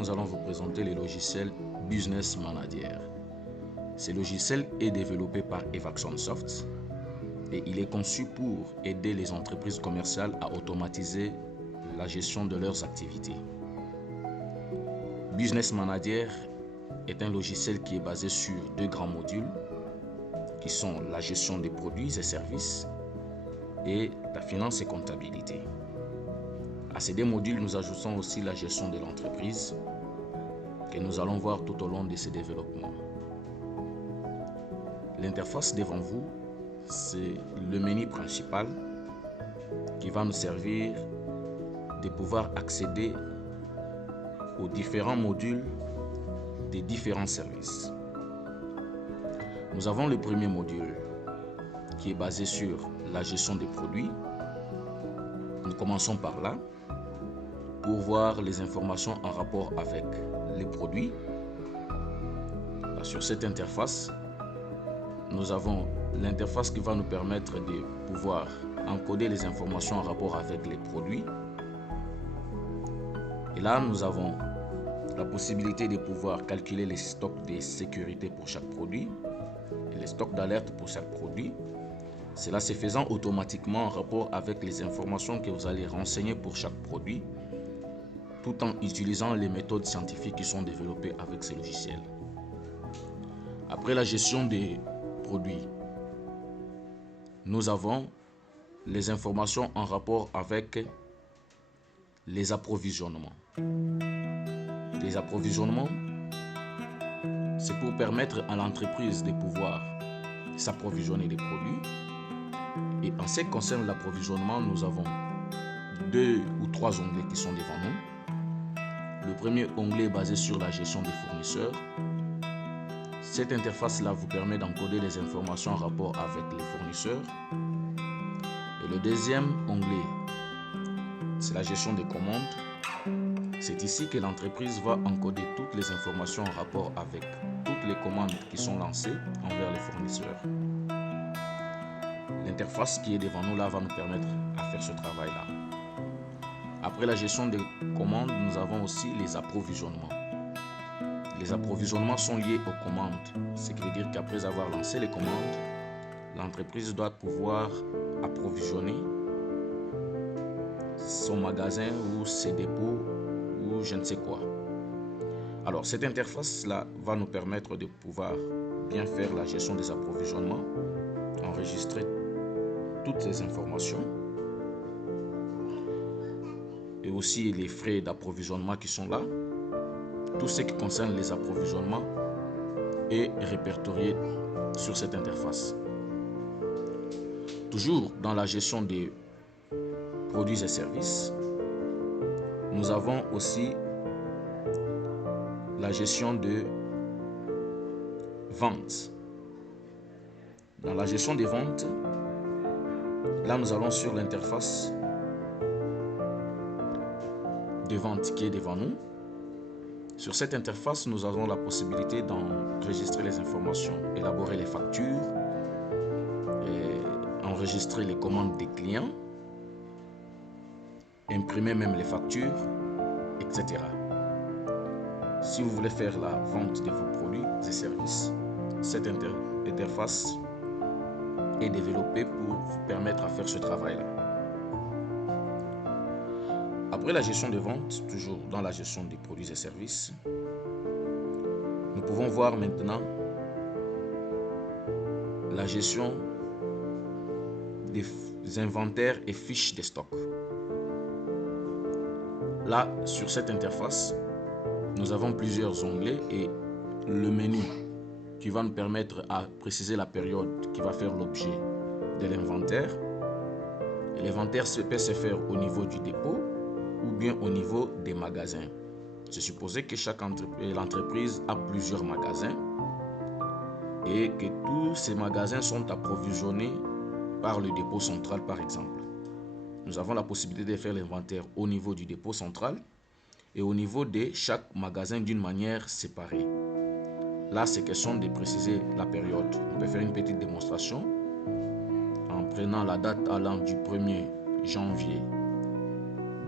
nous allons vous présenter le logiciel Business Manager. Ce logiciel est développé par Evaxon Soft et il est conçu pour aider les entreprises commerciales à automatiser la gestion de leurs activités. Business Manager est un logiciel qui est basé sur deux grands modules qui sont la gestion des produits et services et la finance et comptabilité. À ces deux modules, nous ajoutons aussi la gestion de l'entreprise que nous allons voir tout au long de ces développements. L'interface devant vous, c'est le menu principal qui va nous servir de pouvoir accéder aux différents modules des différents services. Nous avons le premier module qui est basé sur la gestion des produits. Nous commençons par là pour voir les informations en rapport avec les produits. Sur cette interface, nous avons l'interface qui va nous permettre de pouvoir encoder les informations en rapport avec les produits. Et là, nous avons la possibilité de pouvoir calculer les stocks de sécurité pour chaque produit et les stocks d'alerte pour chaque produit. Cela se faisant automatiquement en rapport avec les informations que vous allez renseigner pour chaque produit, tout en utilisant les méthodes scientifiques qui sont développées avec ces logiciels. Après la gestion des produits, nous avons les informations en rapport avec les approvisionnements. Les approvisionnements, c'est pour permettre à l'entreprise de pouvoir s'approvisionner des produits. Et en ce qui concerne l'approvisionnement, nous avons 2 ou 3 onglets qui sont devant nous. Le premier onglet est basé sur la gestion des fournisseurs. Cette interface-là vous permet d'encoder les informations en rapport avec les fournisseurs. Et le deuxième onglet, c'est la gestion des commandes. C'est ici que l'entreprise va encoder toutes les informations en rapport avec toutes les commandes qui sont lancées envers les fournisseurs. L'interface qui est devant nous là va nous permettre à faire ce travail-là. Après la gestion des commandes, nous avons aussi les approvisionnements. Les approvisionnements sont liés aux commandes, ce qui veut dire qu'après avoir lancé les commandes, l'entreprise doit pouvoir approvisionner son magasin ou ses dépôts ou je ne sais quoi. Alors cette interface-là va nous permettre de pouvoir bien faire la gestion des approvisionnements, enregistrer toutes ces informations et aussi les frais d'approvisionnement qui sont là. Tout ce qui concerne les approvisionnements est répertorié sur cette interface. Toujours dans la gestion des produits et services, nous avons aussi la gestion de ventes. Dans la gestion des ventes, là nous allons sur l'interface de vente qui est devant nous. Sur cette interface, nous avons la possibilité d'enregistrer les informations, élaborer les factures, et enregistrer les commandes des clients, imprimer même les factures, etc. Si vous voulez faire la vente de vos produits et services, cette interface est développée pour vous permettre à faire ce travail-là. Après la gestion des ventes, toujours dans la gestion des produits et services, nous pouvons voir maintenant la gestion des inventaires et fiches de stock. Là, sur cette interface, nous avons plusieurs onglets et le menu qui va nous permettre à préciser la période qui va faire l'objet de l'inventaire. L'inventaire peut se faire au niveau du dépôt ou bien au niveau des magasins. C'est supposé que l'entreprise a plusieurs magasins et que tous ces magasins sont approvisionnés par le dépôt central par exemple. Nous avons la possibilité de faire l'inventaire au niveau du dépôt central et au niveau de chaque magasin d'une manière séparée. Là, c'est question de préciser la période. On peut faire une petite démonstration en prenant la date allant du 1er janvier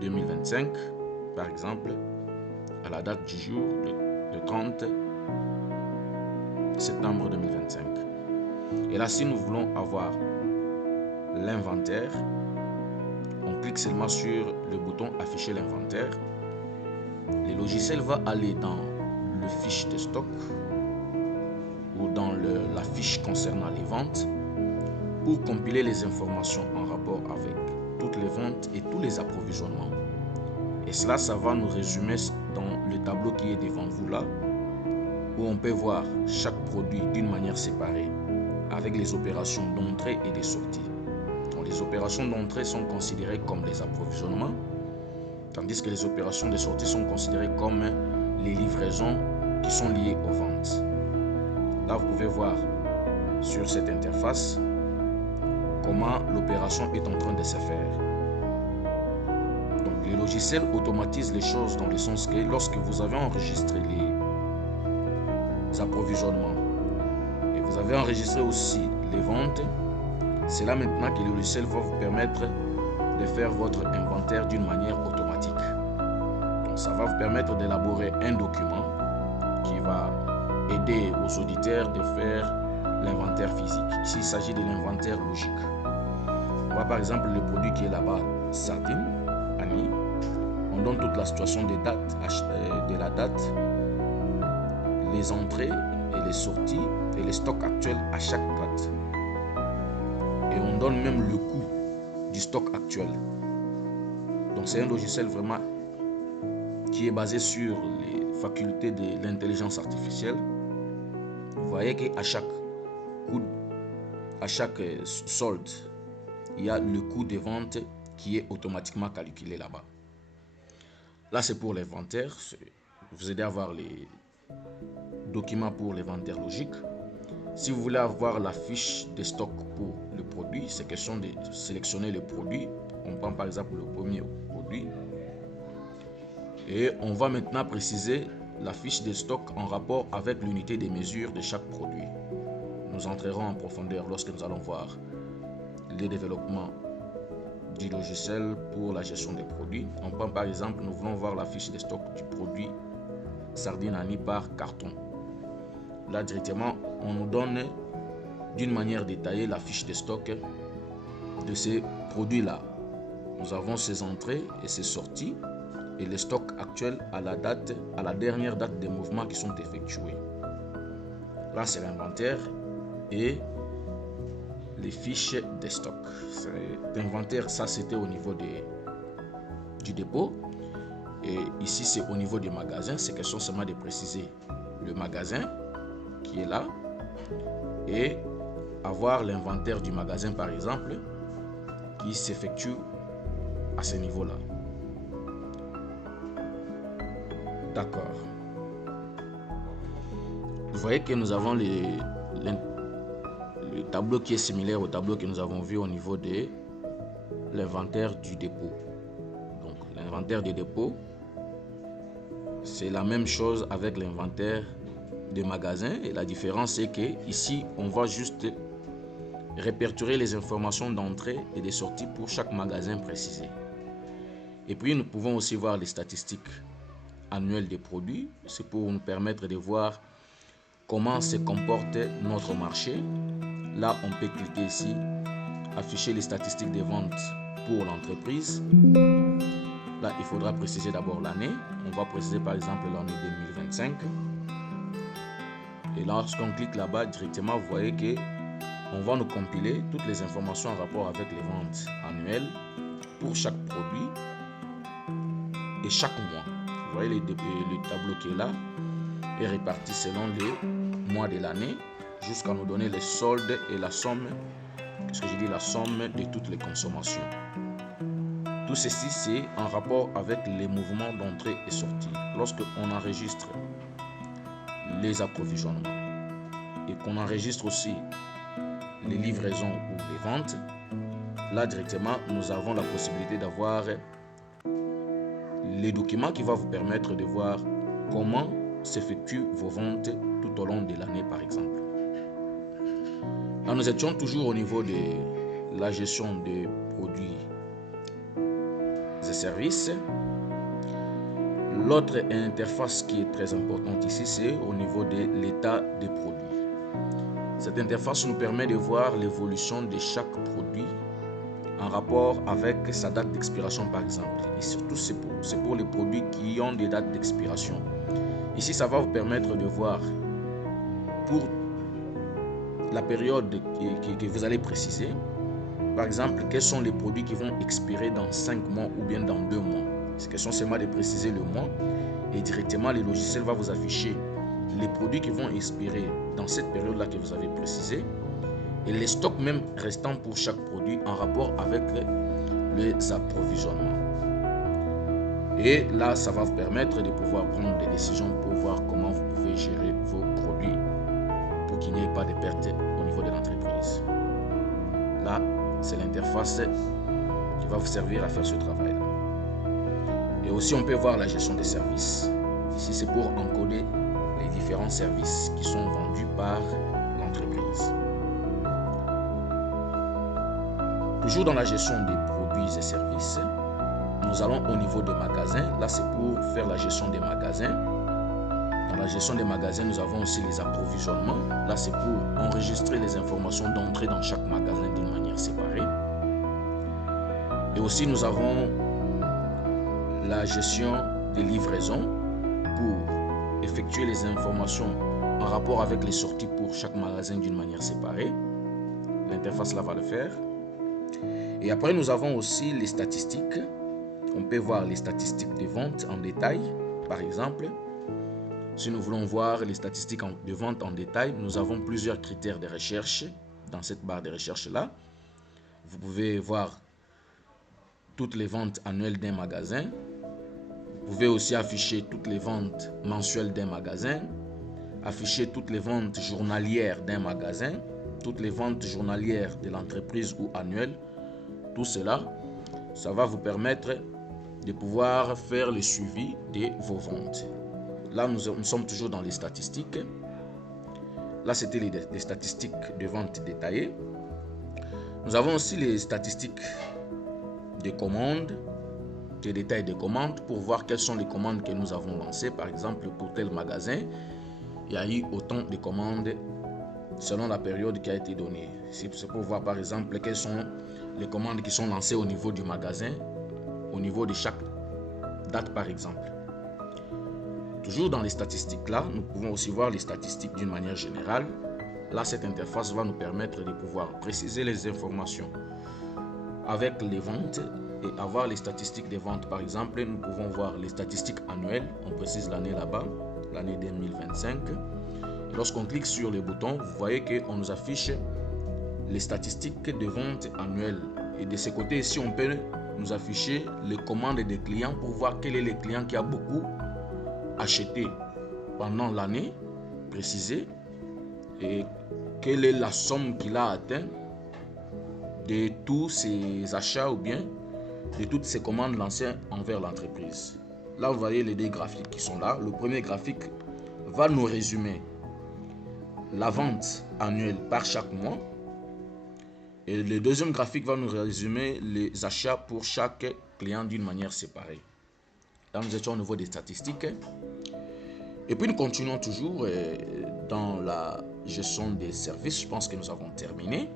2025, par exemple, à la date du jour, le 30 septembre 2025. Et là, si nous voulons avoir l'inventaire, on clique seulement sur le bouton afficher l'inventaire. Le logiciel va aller dans le fiche de stock ou dans la fiche concernant les ventes pour compiler les informations en rapport avec toutes les ventes et tous les approvisionnements. Et cela, ça va nous résumer dans le tableau qui est devant vous là, où on peut voir chaque produit d'une manière séparée avec les opérations d'entrée et de sortie. Donc, les opérations d'entrée sont considérées comme les approvisionnements, tandis que les opérations de sortie sont considérées comme les livraisons qui sont liées aux ventes. Là, vous pouvez voir sur cette interface comment l'opération est en train de se faire. Donc, le logiciel automatise les choses dans le sens que lorsque vous avez enregistré les approvisionnements et vous avez enregistré aussi les ventes, c'est là maintenant que le logiciel va vous permettre de faire votre inventaire d'une manière automatique. Donc, ça va vous permettre d'élaborer un document qui va aider aux auditeurs de faire l'inventaire physique. Ici, il s'agit de l'inventaire logique. On voit par exemple le produit qui est là-bas, sardine, Annie. On donne toute la situation des dates, de la date, les entrées et les sorties et les stocks actuels à chaque date. Et on donne même le coût du stock actuel. Donc c'est un logiciel vraiment qui est basé sur les facultés de l'intelligence artificielle. Vous voyez qu'à chaque solde, il y a le coût de vente qui est automatiquement calculé là-bas. Là, c'est pour l'inventaire. Vous aider à avoir les documents pour l'inventaire logique. Si vous voulez avoir la fiche de stock pour le produit, c'est question de sélectionner le produit. On prend par exemple le premier produit. Et on va maintenant préciser la fiche de stock en rapport avec l'unité de mesure de chaque produit. Nous entrerons en profondeur lorsque nous allons voir les développements du logiciel pour la gestion des produits. On prend par exemple, nous voulons voir la fiche de stock du produit sardine Annie par carton. Là directement, on nous donne d'une manière détaillée la fiche de stock de ces produits-là. Nous avons ces entrées et ces sorties et les stocks actuels à la dernière date des mouvements qui sont effectués. Là, c'est l'inventaire et les fiches de stock. L'inventaire, ça c'était au niveau du dépôt. Et ici, c'est au niveau des magasins. C'est question seulement de préciser le magasin qui est là et avoir l'inventaire du magasin, par exemple, qui s'effectue à ce niveau-là. D'accord. Vous voyez que nous avons le tableau qui est similaire au tableau que nous avons vu au niveau de l'inventaire du dépôt. Donc, l'inventaire des dépôts, c'est la même chose avec l'inventaire des magasins. Et la différence, c'est que ici, on va juste répertorier les informations d'entrée et de sortie pour chaque magasin précisé. Et puis, nous pouvons aussi voir les statistiques annuelles des produits. C'est pour nous permettre de voir comment se comporte notre marché. Là, on peut cliquer ici, afficher les statistiques des ventes pour l'entreprise. Là, il faudra préciser d'abord l'année. On va préciser par exemple l'année 2025. Et lorsqu'on clique là-bas directement, vous voyez que on va nous compiler toutes les informations en rapport avec les ventes annuelles pour chaque produit et chaque mois. Vous voyez le tableau qui est là est réparti selon les mois de l'année jusqu'à nous donner les soldes et la somme, qu'est-ce que je dis, la somme de toutes les consommations. Tout ceci, c'est en rapport avec les mouvements d'entrée et sortie. Lorsqu'on enregistre les approvisionnements et qu'on enregistre aussi les livraisons ou les ventes, là directement, nous avons la possibilité d'avoir les documents qui vont vous permettre de voir comment s'effectuent vos ventes tout au long de l'année, par exemple. Là, nous étions toujours au niveau de la gestion des produits et services. L'autre interface qui est très importante ici, c'est au niveau de l'état des produits. Cette interface nous permet de voir l'évolution de chaque produit en rapport avec sa date d'expiration par exemple. Et surtout, c'est pour les produits qui ont des dates d'expiration. Ici, ça va vous permettre de voir pour la période que vous allez préciser, par exemple, quels sont les produits qui vont expirer dans 5 mois ou bien dans 2 mois. C'est question seulement de préciser le mois et directement le logiciel va vous afficher les produits qui vont expirer dans cette période-là que vous avez précisé et les stocks même restants pour chaque produit en rapport avec les approvisionnements. Et là, ça va vous permettre de pouvoir prendre des décisions pour voir comment vous pouvez gérer vos produits pour qu'il n'y ait pas de pertes au niveau de l'entreprise. Là, c'est l'interface qui va vous servir à faire ce travail-là. Et aussi, on peut voir la gestion des services. Ici, c'est pour encoder les différents services qui sont vendus par l'entreprise. Toujours dans la gestion des produits et services, nous allons au niveau des magasins. Là, c'est pour faire la gestion des magasins. Dans la gestion des magasins, nous avons aussi les approvisionnements. Là, c'est pour enregistrer les informations d'entrée dans chaque magasin d'une manière séparée. Et aussi, nous avons la gestion des livraisons pour effectuer les informations en rapport avec les sorties pour chaque magasin d'une manière séparée. L'interface là va le faire. Et après, nous avons aussi les statistiques. On peut voir les statistiques de vente en détail. Par exemple, si nous voulons voir les statistiques de vente en détail, nous avons plusieurs critères de recherche dans cette barre de recherche là. Vous pouvez voir toutes les ventes annuelles d'un magasin. Vous pouvez aussi afficher toutes les ventes mensuelles d'un magasin, afficher toutes les ventes journalières d'un magasin, toutes les ventes journalières de l'entreprise ou annuelles. Tout cela, ça va vous permettre de pouvoir faire le suivi de vos ventes. Là, nous sommes toujours dans les statistiques. Là, c'était les statistiques de vente détaillées. Nous avons aussi les statistiques de commandes, des détails des commandes pour voir quelles sont les commandes que nous avons lancées. Par exemple, pour tel magasin, il y a eu autant de commandes selon la période qui a été donnée. C'est pour voir par exemple quelles sont les commandes qui sont lancées au niveau du magasin, au niveau de chaque date par exemple. Toujours dans les statistiques là, nous pouvons aussi voir les statistiques d'une manière générale. Là, cette interface va nous permettre de pouvoir préciser les informations avec les ventes et avoir les statistiques des ventes. Par exemple, nous pouvons voir les statistiques annuelles. On précise l'année là-bas, l'année 2025. Et lorsqu'on clique sur le bouton, vous voyez qu'on nous affiche les statistiques de vente annuelles. Et de ce côté ici, on peut nous afficher les commandes des clients pour voir quel est le client qui a beaucoup acheté pendant l'année précisée et quelle est la somme qu'il a atteint de tous ses achats ou bien de toutes ces commandes lancées envers l'entreprise. Là, vous voyez les deux graphiques qui sont là. Le premier graphique va nous résumer la vente annuelle par chaque mois. Et le deuxième graphique va nous résumer les achats pour chaque client d'une manière séparée. Là, nous étions au niveau des statistiques. Et puis, nous continuons toujours dans la gestion des services. Je pense que nous avons terminé.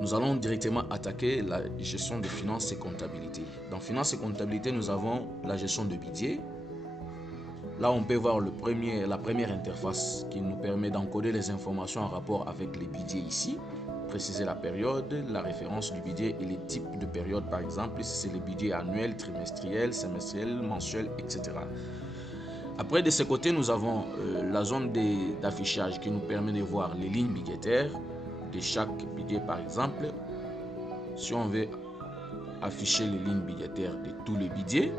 Nous allons directement attaquer la gestion de finances et comptabilité. Dans finances et comptabilité, nous avons la gestion de budget. Là, on peut voir la première interface qui nous permet d'encoder les informations en rapport avec les budgets ici. Préciser la période, la référence du budget et les types de périodes, par exemple, si c'est les budgets annuels, trimestriels, semestriels, mensuels, etc. Après, de ce côté, nous avons la zone d'affichage qui nous permet de voir les lignes budgétaires de chaque budget, par exemple. Si on veut afficher les lignes budgétaires de tous les budgets,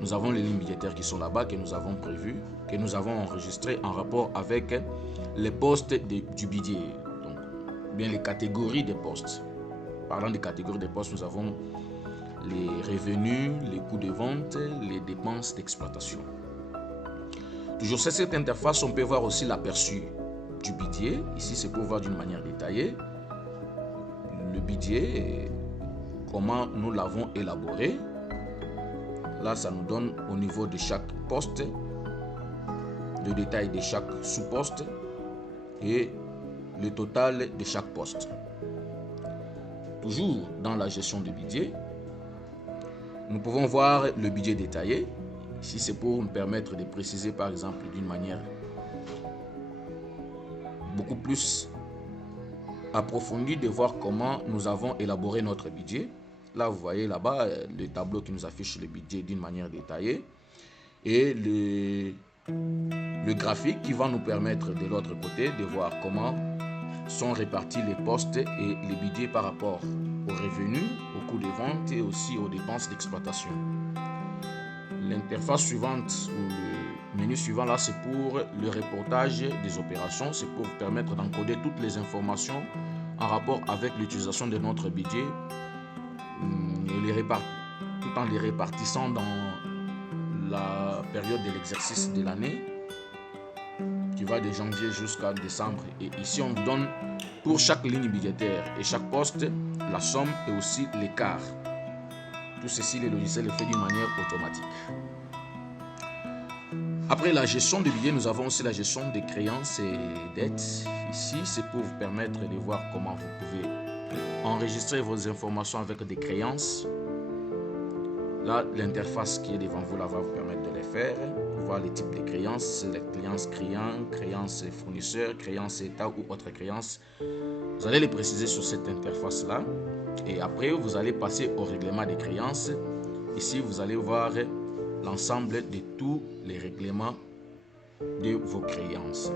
nous avons les lignes budgétaires qui sont là-bas, que nous avons prévues, que nous avons enregistrées en rapport avec les postes du budget, donc bien les catégories des postes. Parlant des catégories des postes, nous avons les revenus, les coûts de vente, les dépenses d'exploitation. Toujours sur cette interface, on peut voir aussi l'aperçu du budget. Ici, c'est pour voir d'une manière détaillée le budget et comment nous l'avons élaboré. Là, ça nous donne au niveau de chaque poste, le détail de chaque sous-poste et le total de chaque poste. Toujours dans la gestion de budget, nous pouvons voir le budget détaillé. Ici, c'est pour nous permettre de préciser, par exemple, d'une manière beaucoup plus approfondie, de voir comment nous avons élaboré notre budget. Là, vous voyez là-bas le tableau qui nous affiche le budget d'une manière détaillée et le graphique qui va nous permettre de l'autre côté de voir comment sont répartis les postes et les budgets par rapport aux revenus, aux coûts de vente et aussi aux dépenses d'exploitation. L'interface suivante ou le menu suivant là, c'est pour le reportage des opérations. C'est pour vous permettre d'encoder toutes les informations en rapport avec l'utilisation de notre budget et tout en les répartissant dans la période de l'exercice de l'année qui va de janvier jusqu'à décembre. Et ici, on vous donne pour chaque ligne budgétaire et chaque poste la somme et aussi l'écart. Tout ceci, le logiciel le fait d'une manière automatique. Après la gestion de budget, nous avons aussi la gestion des créances et dettes. Ici, c'est pour vous permettre de voir comment vous pouvez enregistrer vos informations avec des créances. Là, l'interface qui est devant vous là va vous permettre de les faire. Pour voir les types de créances, les créances clients, créances fournisseurs, créances État ou autres créances. Vous allez les préciser sur cette interface là. Et après, vous allez passer au règlement des créances. Ici, vous allez voir l'ensemble de tous les règlements de vos créances.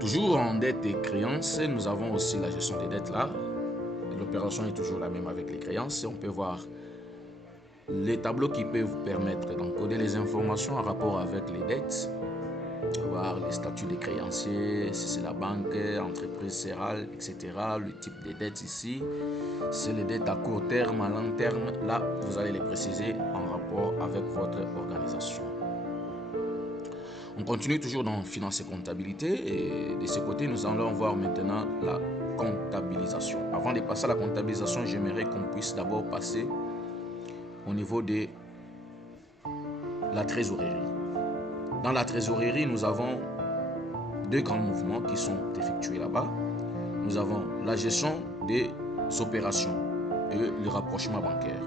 Toujours en dette et créances, nous avons aussi la gestion des dettes là. L'opération est toujours la même avec les créances. On peut voir les tableaux qui peuvent vous permettre d'encoder les informations en rapport avec les dettes. Voir les statuts des créanciers, si c'est la banque, entreprise sérale, etc. Le type de dettes ici, c'est les dettes à court terme, à long terme. Là, vous allez les préciser en rapport avec votre organisation. On continue toujours dans finance et comptabilité. Et de ce côté, nous allons voir maintenant la comptabilisation. Avant de passer à la comptabilisation, j'aimerais qu'on puisse d'abord passer au niveau de la trésorerie. Dans la trésorerie, nous avons deux grands mouvements qui sont effectués là-bas. Nous avons la gestion des opérations et le rapprochement bancaire.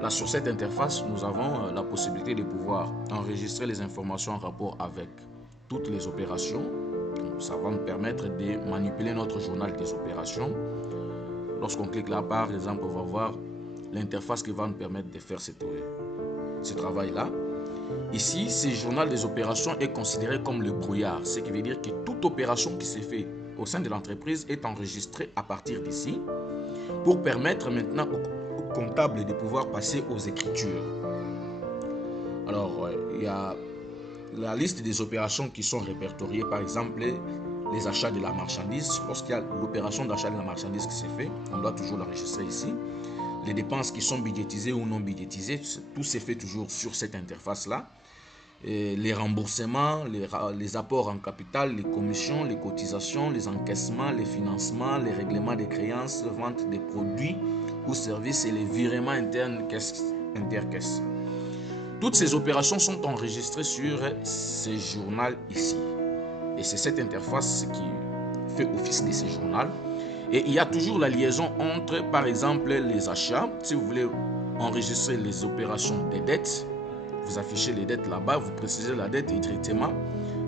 Là, sur cette interface, nous avons la possibilité de pouvoir enregistrer les informations en rapport avec toutes les opérations. Ça va nous permettre de manipuler notre journal des opérations. Lorsqu'on clique là, par exemple, on va voir l'interface qui va nous permettre de faire ce travail-là. Ici, ce journal des opérations est considéré comme le brouillard, ce qui veut dire que toute opération qui s'est faite au sein de l'entreprise est enregistrée à partir d'ici pour permettre maintenant au comptable de pouvoir passer aux écritures. Alors, il y a la liste des opérations qui sont répertoriées, par exemple, les achats de la marchandise. Lorsqu'il y a l'opération d'achat de la marchandise qui s'est faite, on doit toujours l'enregistrer ici. Les dépenses qui sont budgétisées ou non budgétisées, tout s'est fait toujours sur cette interface-là. Les remboursements, les apports en capital, les commissions, les cotisations, les encaissements, les financements, les règlements des créances, vente des produits ou services et les virements internes intercaisses. Toutes ces opérations sont enregistrées sur ce journal ici. Et c'est cette interface qui fait office de ce journal. Et il y a toujours la liaison entre, par exemple, les achats. Si vous voulez enregistrer les opérations des dettes, vous affichez les dettes là-bas, vous précisez la dette et directement,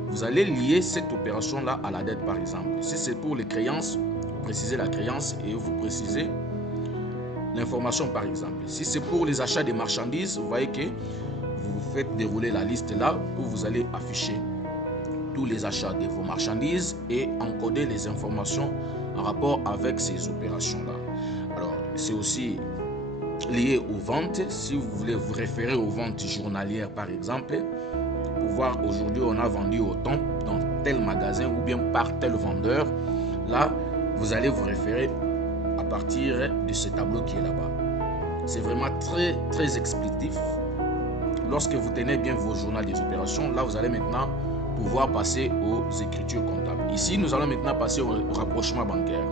vous allez lier cette opération-là à la dette, par exemple. Si c'est pour les créances, vous précisez la créance et vous précisez l'information, par exemple. Si c'est pour les achats des marchandises, vous voyez que vous faites dérouler la liste là où vous allez afficher tous les achats de vos marchandises et encoder les informations en rapport avec ces opérations-là. Alors, c'est aussi lié aux ventes. Si vous voulez vous référer aux ventes journalières, par exemple, pour voir aujourd'hui on a vendu autant dans tel magasin ou bien par tel vendeur, là, vous allez vous référer à partir de ce tableau qui est là-bas. C'est vraiment très, très explicatif. Lorsque vous tenez bien vos journaux des opérations, là, vous allez maintenant pouvoir passer aux écritures comptables. Ici, nous allons maintenant passer au rapprochement bancaire.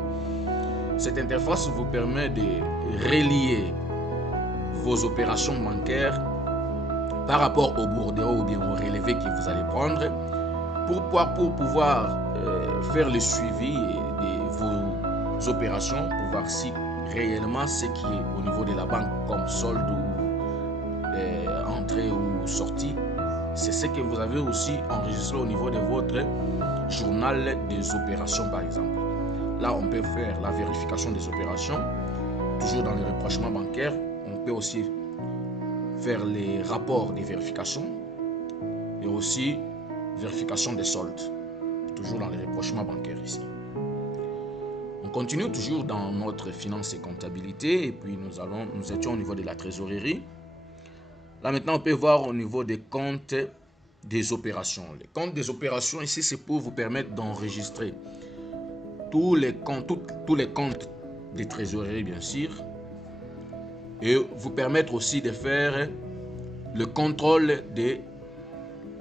Cette interface vous permet de relier vos opérations bancaires par rapport au bordereau ou bien au relevé que vous allez prendre pour pouvoir faire le suivi de vos opérations, pour voir si réellement ce qui est au niveau de la banque comme solde ou entrée ou sortie, c'est ce que vous avez aussi enregistré au niveau de votre journal des opérations par exemple. Là, on peut faire la vérification des opérations, toujours dans les rapprochements bancaires. On peut aussi faire les rapports des vérifications et aussi vérification des soldes, toujours dans les rapprochements bancaires ici. On continue toujours dans notre finance et comptabilité et puis nous étions au niveau de la trésorerie. Là maintenant, on peut voir au niveau des comptes des opérations. Les comptes des opérations ici, c'est pour vous permettre d'enregistrer tous les comptes de trésorerie bien sûr, et vous permettre aussi de faire le contrôle de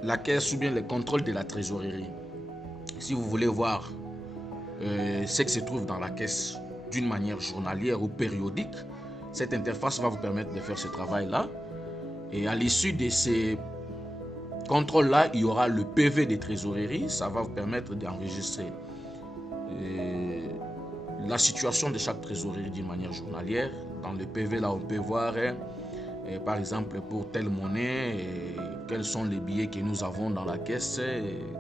la caisse ou bien le contrôle de la trésorerie. Si vous voulez voir ce qui se trouve dans la caisse d'une manière journalière ou périodique, cette interface va vous permettre de faire ce travail-là. Et à l'issue de ces contrôles-là, il y aura le PV de trésorerie. Ça va vous permettre d'enregistrer la situation de chaque trésorerie d'une manière journalière. Dans le PV, là, on peut voir, par exemple, pour telle monnaie, quels sont les billets que nous avons dans la caisse,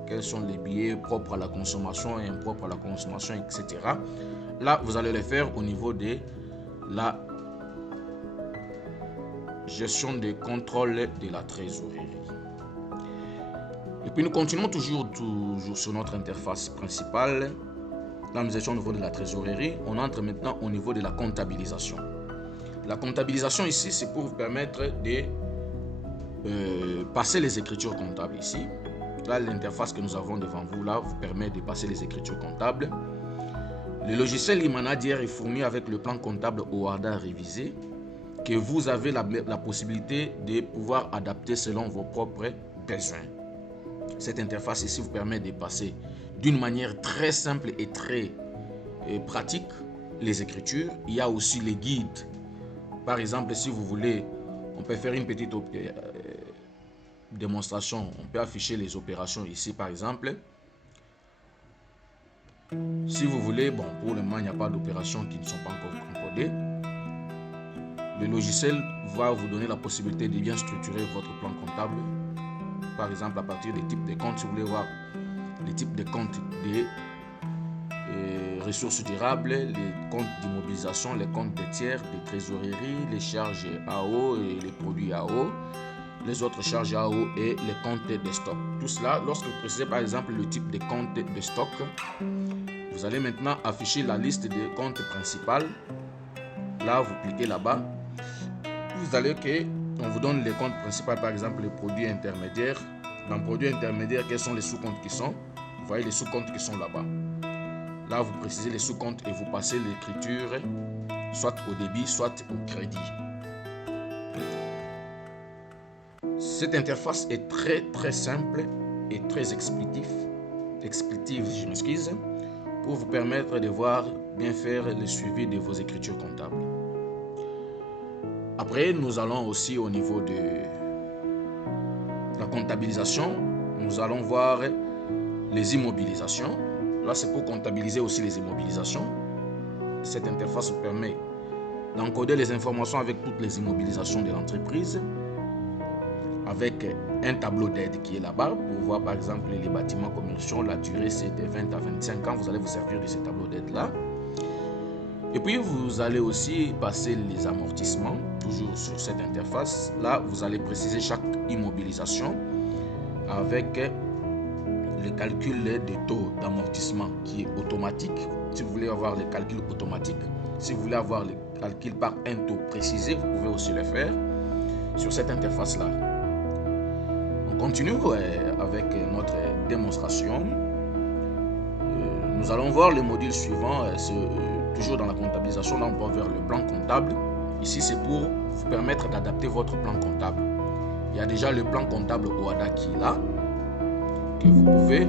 quels sont les billets propres à la consommation et impropres à la consommation, etc. Là, vous allez le faire au niveau de la gestion des contrôles de la trésorerie. Et puis, nous continuons toujours sur notre interface principale. Là, nous étions au niveau de la trésorerie. On entre maintenant au niveau de la comptabilisation. La comptabilisation ici, c'est pour vous permettre de passer les écritures comptables ici. Là, l'interface que nous avons devant vous, là, vous permet de passer les écritures comptables. Le logiciel Imanager est fourni avec le plan comptable OADA révisé que vous avez la possibilité de pouvoir adapter selon vos propres besoins. Cette interface ici vous permet de passer d'une manière très simple et très pratique les écritures. Il y a aussi les guides. Par exemple, si vous voulez, on peut faire une petite démonstration. On peut afficher les opérations ici, par exemple. Si vous voulez, bon, pour le moment, il n'y a pas d'opérations qui ne sont pas encore encodées. Le logiciel va vous donner la possibilité de bien structurer votre plan comptable. Par exemple, à partir des types de comptes, si vous voulez voir les types de comptes des ressources durables, les comptes d'immobilisation, les comptes de tiers, de trésorerie, les charges AO et les produits AO, les autres charges AO et les comptes de stock. Tout cela, lorsque vous précisez par exemple le type de compte de stock, vous allez maintenant afficher la liste des comptes principaux. Là, vous cliquez là-bas. Vous allez on vous donne les comptes principaux, par exemple les produits intermédiaires. Dans les produits intermédiaires, quels sont les sous-comptes qui sont? Vous voyez les sous-comptes qui sont là-bas. Là, vous précisez les sous-comptes et vous passez l'écriture soit au débit, soit au crédit. Cette interface est très simple et très explicative, je m'excuse, pour vous permettre de voir bien faire le suivi de vos écritures comptables. Après, nous allons aussi au niveau de la comptabilisation, nous allons voir les immobilisations. Là, c'est pour comptabiliser aussi les immobilisations. Cette interface vous permet d'encoder les informations avec toutes les immobilisations de l'entreprise, avec un tableau d'aide qui est là-bas pour voir par exemple les bâtiments commerciaux. La durée, c'est de 20 à 25 ans. Vous allez vous servir de ce tableau d'aide-là. Et puis, vous allez aussi passer les amortissements, toujours sur cette interface. Là, vous allez préciser chaque immobilisation avec le calcul des taux d'amortissement qui est automatique. Si vous voulez avoir les calculs automatiques, si vous voulez avoir les calculs par un taux précisé, vous pouvez aussi le faire sur cette interface-là. On continue avec notre démonstration. Nous allons voir le module suivant. Toujours dans la comptabilisation, là on va vers le plan comptable. Ici c'est pour vous permettre d'adapter votre plan comptable. Il y a déjà le plan comptable OADA qui est là, que vous pouvez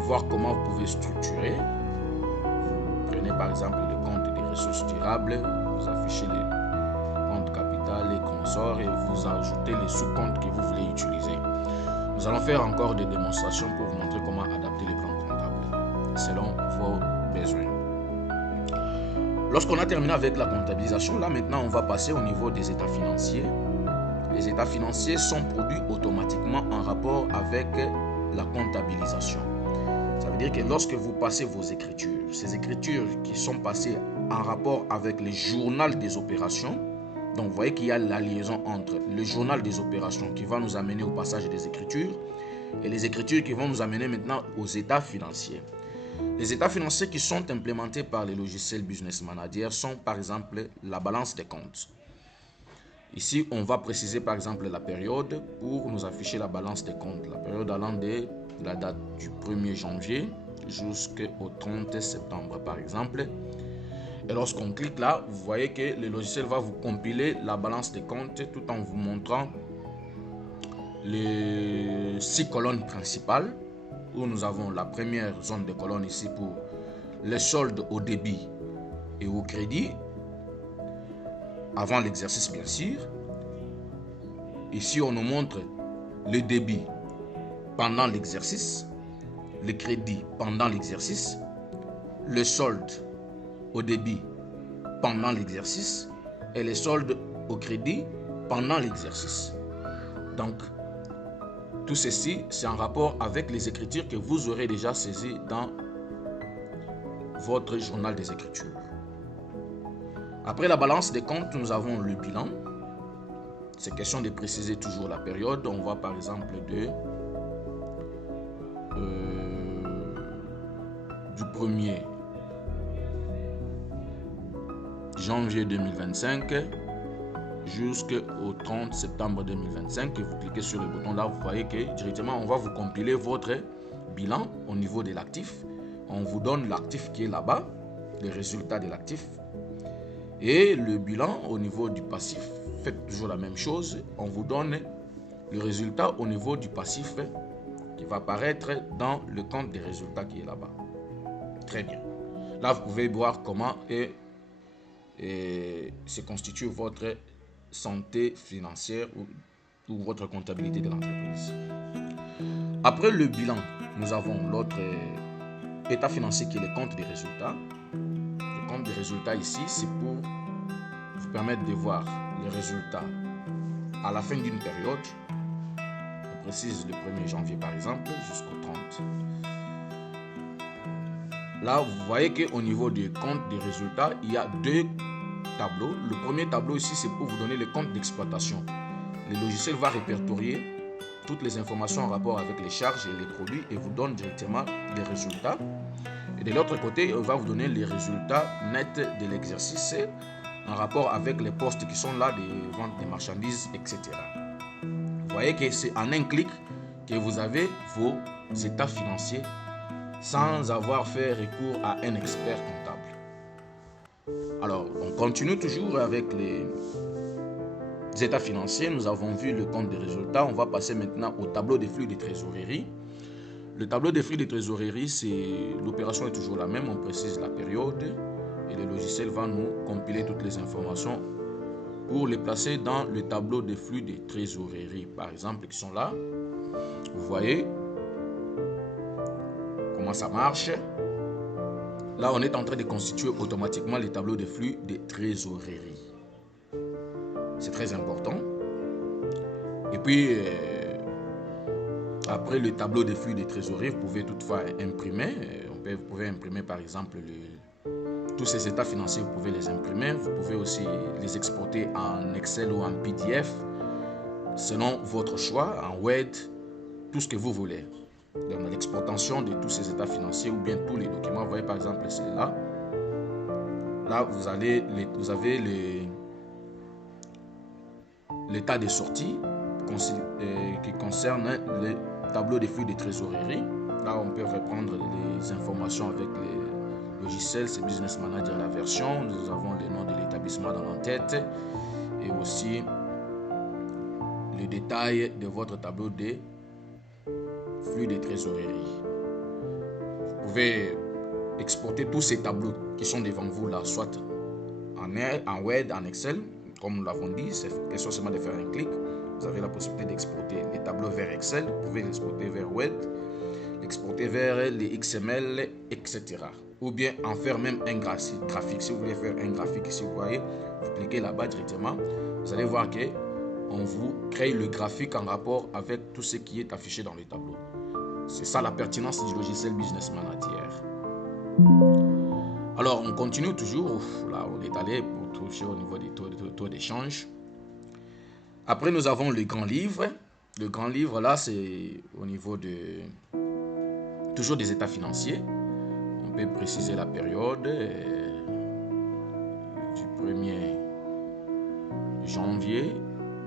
voir comment vous pouvez structurer. Vous prenez par exemple le compte des ressources durables, vous affichez capital et consorts et vous ajoutez les sous-comptes que vous voulez utiliser. Nous allons faire encore des démonstrations pour vous montrer comment adapter les plans comptables selon vos besoins. Lorsqu'on a terminé avec la comptabilisation, là maintenant on va passer au niveau des états financiers. Les états financiers sont produits automatiquement en rapport avec la comptabilisation. Ça veut dire que lorsque vous passez vos écritures, ces écritures qui sont passées en rapport avec le journal des opérations, donc vous voyez qu'il y a la liaison entre le journal des opérations qui va nous amener au passage des écritures et les écritures qui vont nous amener maintenant aux états financiers. Les états financiers qui sont implémentés par les logiciels Business Manager sont par exemple la balance des comptes. Ici, on va préciser par exemple la période pour nous afficher la balance des comptes. La période allant de la date du 1er janvier jusqu'au 30 septembre par exemple. Et lorsqu'on clique là, vous voyez que le logiciel va vous compiler la balance des comptes tout en vous montrant les 6 colonnes principales où nous avons la première zone de colonne ici pour les soldes au débit et au crédit avant l'exercice bien sûr. Ici on nous montre le débit pendant l'exercice, le crédit pendant l'exercice, le solde au débit pendant l'exercice et les soldes au crédit pendant l'exercice. Donc tout ceci c'est en rapport avec les écritures que vous aurez déjà saisies dans votre journal des écritures. Après la balance des comptes, nous avons le bilan. C'est question de préciser toujours la période. On voit par exemple du 1er janvier 2025 jusqu'au 30 septembre 2025. Et vous cliquez sur le bouton là, vous voyez que directement on va vous compiler votre bilan au niveau de l'actif. On vous donne l'actif qui est là-bas, les résultats de l'actif. Et le bilan au niveau du passif, faites toujours la même chose. On vous donne le résultat au niveau du passif qui va apparaître dans le compte des résultats qui est là-bas. Très bien. Là, vous pouvez voir comment se constitue votre santé financière ou votre comptabilité de l'entreprise. Après le bilan, nous avons l'autre état financier qui est le compte des résultats. Le compte des résultats ici, c'est pour vous permettre de voir les résultats à la fin d'une période. On précise le 1er janvier par exemple jusqu'au 30. Là, vous voyez qu'au niveau du compte des résultats, il y a 2 tableaux. Le premier tableau ici, c'est pour vous donner le compte d'exploitation. Le logiciel va répertorier toutes les informations en rapport avec les charges et les produits et vous donne directement les résultats. Et de l'autre côté, il va vous donner les résultats nets de l'exercice en rapport avec les postes qui sont là, des ventes des marchandises, etc. Vous voyez que c'est en un clic que vous avez vos états financiers sans avoir fait recours à un expert comptable. Alors, on continue toujours avec les états financiers. Nous avons vu le compte des résultats. On va passer maintenant au tableau des flux de trésorerie. Le tableau des flux de trésorerie, l'opération est toujours la même. On précise la période et le logiciel va nous compiler toutes les informations pour les placer dans le tableau des flux de trésorerie, par exemple, qui sont là. Vous voyez comment ça marche. Là, on est en train de constituer automatiquement les tableaux de flux de trésorerie. C'est très important. Et puis, après le tableau de flux de trésorerie, vous pouvez toutefois imprimer. Vous pouvez imprimer par exemple tous ces états financiers, vous pouvez les imprimer. Vous pouvez aussi les exporter en Excel ou en PDF, selon votre choix, en Word, tout ce que vous voulez. Dans l'exportation de tous ces états financiers ou bien tous les documents, vous voyez par exemple celui-là. Là, vous avez l'état de sortie qui concerne le tableau des flux de trésorerie. Là, on peut reprendre les informations avec les logiciels, c'est Business Manager la version. Nous avons le nom de l'établissement dans l'entête et aussi le détail de votre tableau de flux de trésorerie. Vous pouvez exporter tous ces tableaux qui sont devant vous là, soit en Word, en Excel, comme nous l'avons dit, c'est question seulement de faire un clic. Vous avez la possibilité d'exporter les tableaux vers Excel, vous pouvez l'exporter vers Word, l'exporter vers les XML, etc. Ou bien en faire même un graphique. Si vous voulez faire un graphique ici, vous voyez, vous cliquez là-bas directement, vous allez voir que on vous crée le graphique en rapport avec tout ce qui est affiché dans le tableau. C'est ça la pertinence du logiciel Business Manager. Alors, on continue toujours. Là, on est allé pour toucher au niveau des taux d'échange. Après, nous avons le grand livre. Le grand livre, là, c'est au niveau de toujours des états financiers. On peut préciser la période du 1er janvier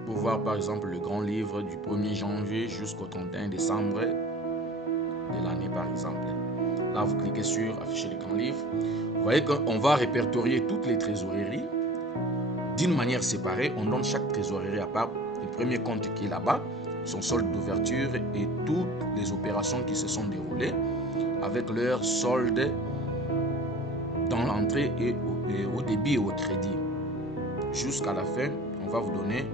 pour voir par exemple le grand livre du 1er janvier jusqu'au 31 décembre de l'année par exemple. Là, vous cliquez sur afficher le grand livre. Vous voyez qu'on va répertorier toutes les trésoreries d'une manière séparée. On donne chaque trésorerie à part. Le premier compte qui est là-bas, son solde d'ouverture et toutes les opérations qui se sont déroulées avec leur solde dans l'entrée et au débit et au crédit. Jusqu'à la fin, on va vous donner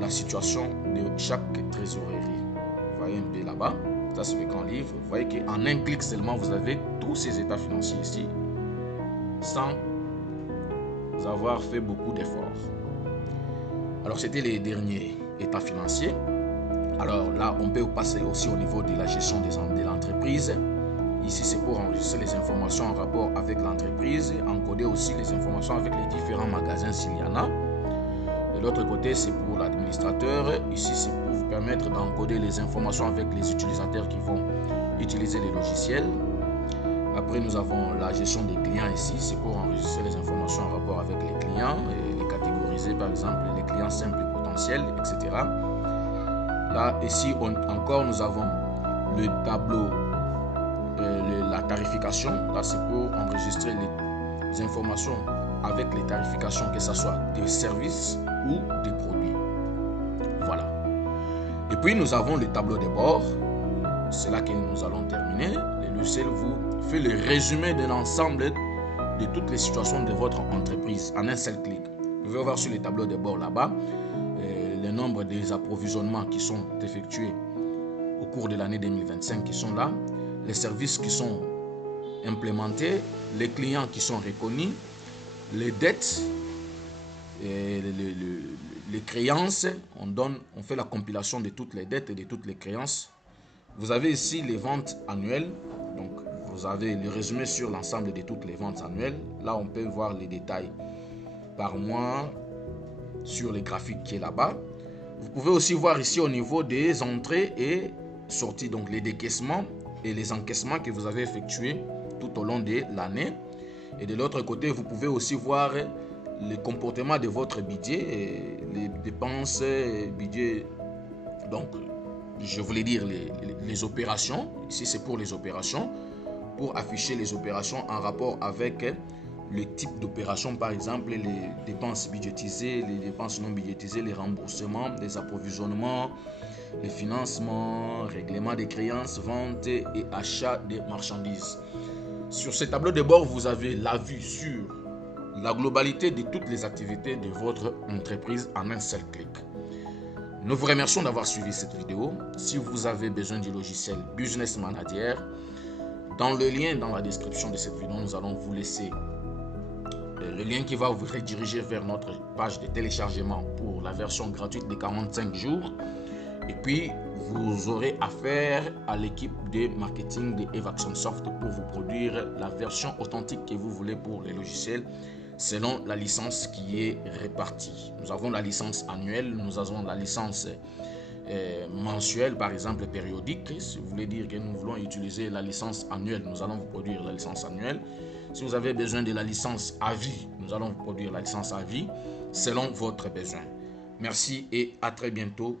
la situation de chaque trésorerie. Vous voyez un peu là-bas, ça c'est le grand livre. Vous voyez qu'en un clic seulement, vous avez tous ces états financiers ici, sans avoir fait beaucoup d'efforts. Alors c'était les derniers états financiers. Alors là, on peut passer aussi au niveau de la gestion de l'entreprise. Ici, c'est pour enregistrer les informations en rapport avec l'entreprise, encoder aussi les informations avec les différents magasins s'il y en a. De l'autre côté, c'est pour l'administrateur. Ici, c'est pour vous permettre d'encoder les informations avec les utilisateurs qui vont utiliser les logiciels. Après, nous avons la gestion des clients ici. C'est pour enregistrer les informations en rapport avec les clients et les catégoriser, par exemple, les clients simples et potentiels, etc. Là, ici, encore, nous avons le tableau, la tarification. Là, c'est pour enregistrer les informations avec les tarifications, que ce soit des services ou des produits. Voilà. Et puis, nous avons le tableau de bord. C'est là que nous allons terminer. Le logiciel vous fait le résumé de l'ensemble de toutes les situations de votre entreprise en un seul clic. Vous pouvez voir sur le tableau de bord là-bas le nombre des approvisionnements qui sont effectués au cours de l'année 2025 qui sont là, les services qui sont implémentés, les clients qui sont reconnus, les dettes, et les créances. On fait la compilation de toutes les dettes et de toutes les créances. Vous avez ici les ventes annuelles. Donc, vous avez le résumé sur l'ensemble de toutes les ventes annuelles. Là, on peut voir les détails par mois sur les graphiques qui est là-bas. Vous pouvez aussi voir ici au niveau des entrées et sorties, donc les décaissements et les encaissements que vous avez effectués tout au long de l'année. Et de l'autre côté, vous pouvez aussi voir le comportement de votre budget, et les dépenses, budget. Donc, je voulais dire les opérations. Ici, c'est pour les opérations, pour afficher les opérations en rapport avec le type d'opération, par exemple, les dépenses budgétisées, les dépenses non budgétisées, les remboursements, les approvisionnements, les financements, règlement des créances, vente et achat des marchandises. Sur ce tableau de bord, vous avez la vue sur la globalité de toutes les activités de votre entreprise en un seul clic. Nous vous remercions d'avoir suivi cette vidéo. Si vous avez besoin du logiciel Business Manager, dans le lien dans la description de cette vidéo, nous allons vous laisser le lien qui va vous rediriger vers notre page de téléchargement pour la version gratuite de 45 jours. Et puis, vous aurez affaire à l'équipe de marketing de Evactionsoft pour vous produire la version authentique que vous voulez pour les logiciels selon la licence qui est répartie. Nous avons la licence annuelle, nous avons la licence mensuelle, par exemple périodique. Si vous voulez dire que nous voulons utiliser la licence annuelle, nous allons vous produire la licence annuelle. Si vous avez besoin de la licence à vie, nous allons vous produire la licence à vie selon votre besoin. Merci et à très bientôt.